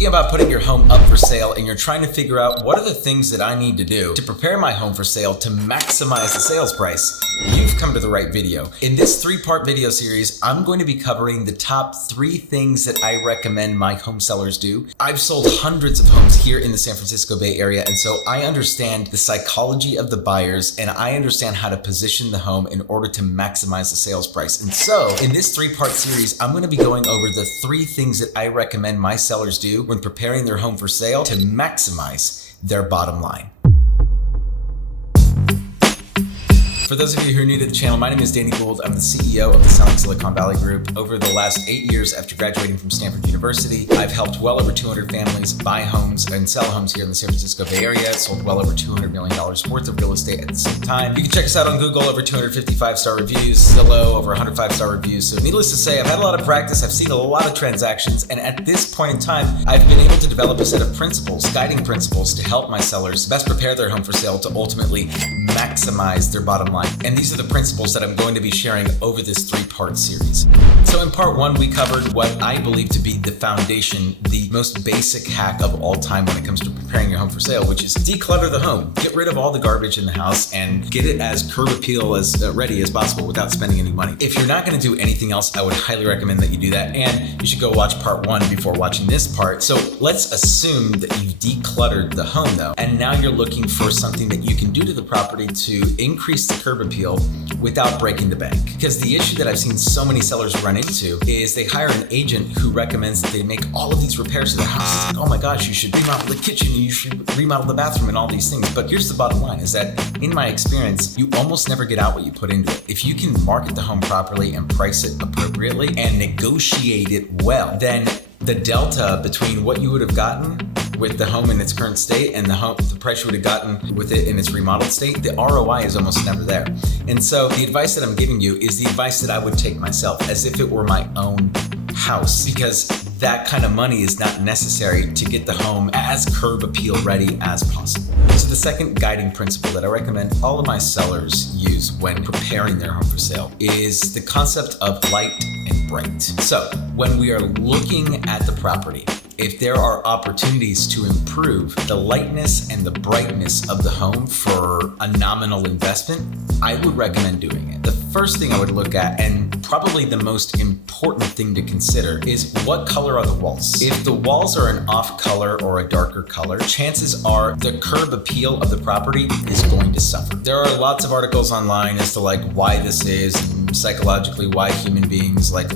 thinking about putting your home up for sale and you're trying to figure out what are the things that I need to do to prepare my home for sale to maximize the sales price, you've come to the right video. In this 3-part video series, I'm going to be covering the top 3 things that I recommend my home sellers do. I've sold hundreds of homes here in the San Francisco Bay Area, and so I understand the psychology of the buyers and I understand how to position the home in order to maximize the sales price. And so in this 3-part series, I'm going to be going over the 3 things that I recommend my sellers do when preparing their home for sale to maximize their bottom line. For those of you who are new to the channel, my name is Danny Gould. I'm the CEO of the Selling Silicon Valley Group. Over the last 8 years after graduating from Stanford University, I've helped well over 200 families buy homes and sell homes here in the San Francisco Bay Area. Sold well over $200 million worth of real estate at the same time. You can check us out on Google, over 250 5-star reviews, Zillow, over 100 5-star reviews. So needless to say, I've had a lot of practice. I've seen a lot of transactions. And at this point in time, I've been able to develop a set of principles, guiding principles to help my sellers best prepare their home for sale to ultimately maximize their bottom line. And these are the principles that I'm going to be sharing over this 3-part series. So in part 1, we covered what I believe to be the foundation, the most basic hack of all time when it comes to preparing your home for sale, which is declutter the home. Get rid of all the garbage in the house and get it as curb appeal as ready as possible without spending any money. If you're not going to do anything else, I would highly recommend that you do that. And you should go watch part 1 before watching this part. So let's assume that you've decluttered the home though, and now you're looking for something that you can do to the property to increase the curb appeal without breaking the bank. Because the issue that I've seen so many sellers run into is they hire an agent who recommends that they make all of these repairs to their house. It's like, oh my gosh, you should remodel the kitchen, you should remodel the bathroom and all these things. But here's the bottom line is that in my experience, you almost never get out what you put into it. If you can market the home properly and price it appropriately and negotiate it well, then the delta between what you would have gotten with the home in its current state and the price you would have gotten with it in its remodeled state, the ROI is almost never there. And so the advice that I'm giving you is the advice that I would take myself as if it were my own house, because that kind of money is not necessary to get the home as curb appeal ready as possible. So the second guiding principle that I recommend all of my sellers use when preparing their home for sale is the concept of light and bright. So when we are looking at the property, if there are opportunities to improve the lightness and the brightness of the home for a nominal investment, I would recommend doing it. The first thing I would look at, and probably the most important thing to consider, is what color are the walls? If the walls are an off color or a darker color, chances are the curb appeal of the property is going to suffer. There are lots of articles online as to why this is, and psychologically why human beings like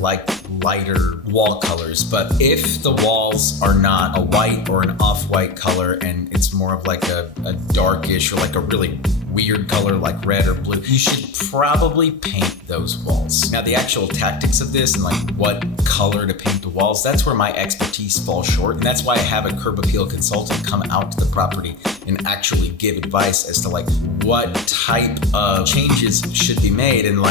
lighter wall colors. But if the walls are not a white or an off-white color and it's more of a darkish or a really weird color like red or blue, you should probably paint those walls. Now the actual tactics of this and what color to paint the walls, that's where my expertise falls short. And that's why I have a curb appeal consultant come out to the property and actually give advice as to what type of changes should be made, and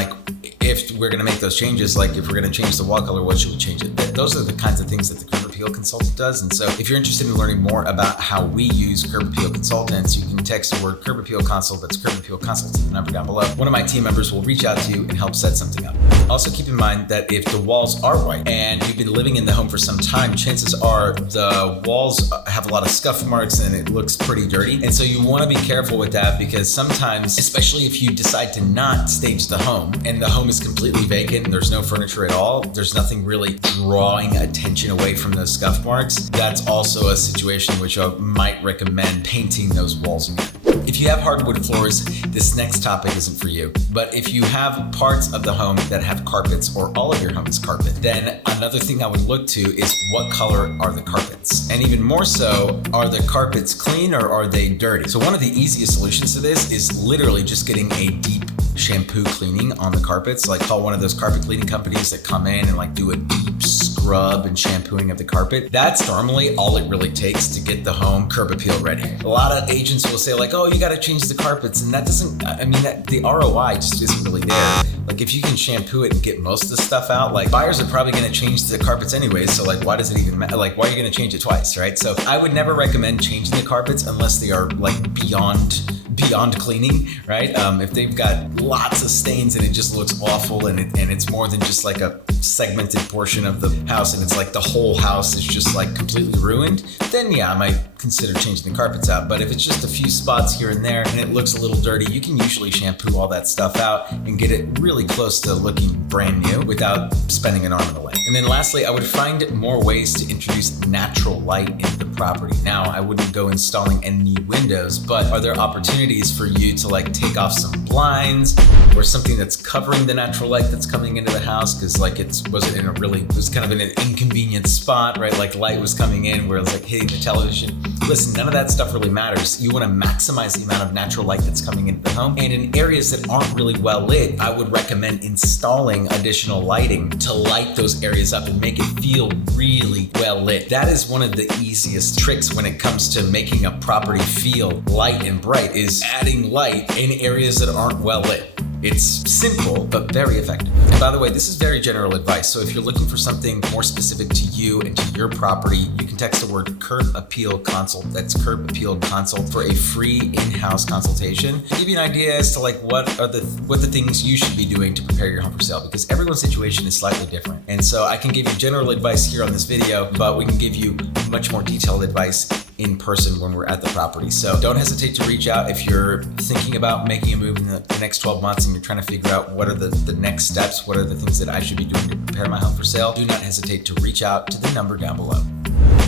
if we're going to make those changes, if we're going to change the wall color, what should we change it? Those are the kinds of things that the curb appeal consultant does. And so if you're interested in learning more about how we use curb appeal consultants, you can text the word curb appeal consult, that's curb appeal consult, the number down below. One of my team members will reach out to you and help set something up. Also keep in mind that if the walls are white and you've been living in the home for some time, chances are the walls have a lot of scuff marks and it looks pretty dirty. And so you want to be careful with that, because sometimes, especially if you decide to not stage the home and the home is completely vacant and there's no furniture at all, there's nothing really drawing attention away from those scuff marks, that's also a situation which I might recommend painting those walls again. If you have hardwood floors, this next topic isn't for you. But if you have parts of the home that have carpets, or all of your home is carpet, then another thing I would look to is what color are the carpets? And even more so, are the carpets clean or are they dirty? So one of the easiest solutions to this is literally just getting a deep shampoo cleaning on the carpets. Call one of those carpet cleaning companies that come in and do a deep scrub and shampooing of the carpet. That's normally all it really takes to get the home curb appeal ready. A lot of agents will say oh, you got to change the carpets, and that doesn't, the ROI just isn't really there. If you can shampoo it and get most of the stuff out, buyers are probably going to change the carpets anyways, so why does it even matter? Why are you going to change it twice, right? So I would never recommend changing the carpets unless they are beyond beyond cleaning, right? If they've got lots of stains and it just looks awful, and it's more than just like a segmented portion of the house, and it's like the whole house is just like completely ruined, then yeah, I might consider changing the carpets out. But if it's just a few spots here and there and it looks a little dirty, you can usually shampoo all that stuff out and get it really close to looking brand new without spending an arm and a leg. And then lastly, I would find more ways to introduce natural light into the property. Now, I wouldn't go installing any windows, but are there opportunities for you to like take off some blinds or something that's covering the natural light that's coming into the house? Because like it was kind of in an inconvenient spot, right? Like light was coming in where it's like hitting the television. Listen, none of that stuff really matters. You want to maximize the amount of natural light that's coming into the home. And in areas that aren't really well lit, I would recommend installing additional lighting to light those areas up and make it feel really well lit. That is one of the easiest tricks when it comes to making a property feel light and bright, is adding light in areas that aren't well lit. It's simple, but very effective. And by the way, this is very general advice. So if you're looking for something more specific to you and to your property, you can text the word Curb Appeal Consult. That's Curb Appeal Consult for a free in-house consultation to give you an idea as to like what the things you should be doing to prepare your home for sale, because everyone's situation is slightly different. And so I can give you general advice here on this video, but we can give you much more detailed advice in person when we're at the property. So don't hesitate to reach out if you're thinking about making a move in the next 12 months and you're trying to figure out what are the next steps, what are the things that I should be doing to prepare my home for sale. Do not hesitate to reach out to the number down below.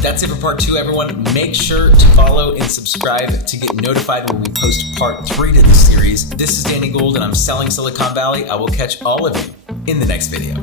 That's it for part 2, everyone. Make sure to follow and subscribe to get notified when we post part 3 to this series. This is Danny Gould and I'm selling Silicon Valley. I will catch all of you in the next video.